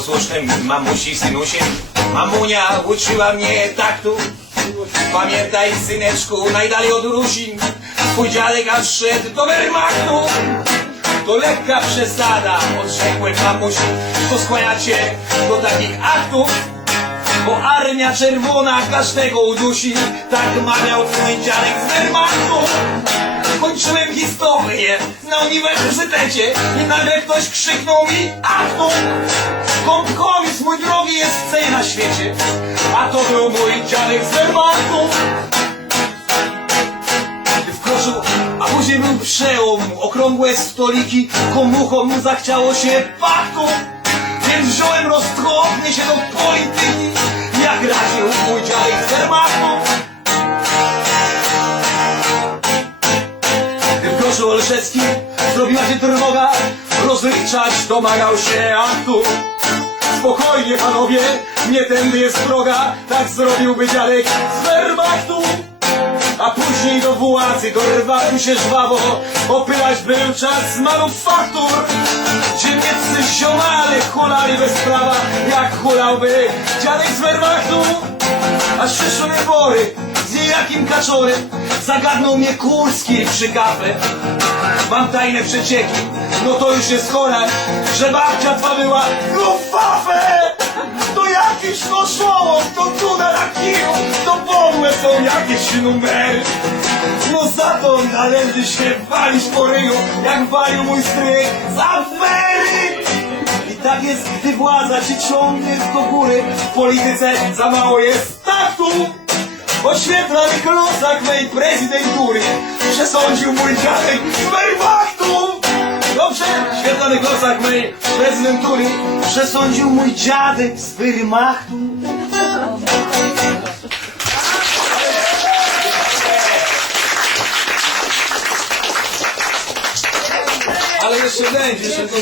posłusznym mamusi synusiem. Mamunia uczyła mnie taktu. Pamiętaj, syneczku, najdalej od Rusin. Twój dziadek aż szedł do Wehrmachtu. To lekka przesada, odrzekłem mamusi. To skłaniacie do takich aktów. Bo armia czerwona każdego udusi. Tak mawiał twój dziadek z Wehrmachtu. Kończyłem historię na uniwersytecie i nagle ktoś krzyknął mi Achtung! Kompromis, mój drogi, jest w cenie na świecie. A to był mój dziadek z Wehrmachtu Wkroczył, a później był przełom Okrągłe stoliki, komuchom zachciało się paktu Więc wziąłem roztropnie się do polityki Wkroczył Olszewski, zrobiła się trwoga, rozliczać domagał się aktu. Spokojnie panowie, nie tędy jest droga, tak zrobiłby dziadek z Wehrmachtu. A później do władzy dorwał się żwawo, opylać był czas manufaktur. Dziennicy ziomale hulali bez prawa, jak hulałby dziadek z Wehrmachtu. Aż przyszły wybory z niejakim kaczorem Zagadnął mnie Kurski przy kafę Mam tajne przecieki, no to już jest chore Że babcia twa była lufafę. To jakiś koszło, to cuda na kiju To podłe są jakieś numery. No za to należy się walić po ryju Jak walił mój stryk z afery. I tak jest, gdy władza ci ciągnie do góry W polityce za mało jest taktu Oświetlany klosak mej prezydentury Przesądził mój dziadek z Wehrmachtu Dobrze, świetlany klosak mej prezydentury Przesądził mój dziadek z Wehrmachtu. Ale jeszcze będzie, jeszcze to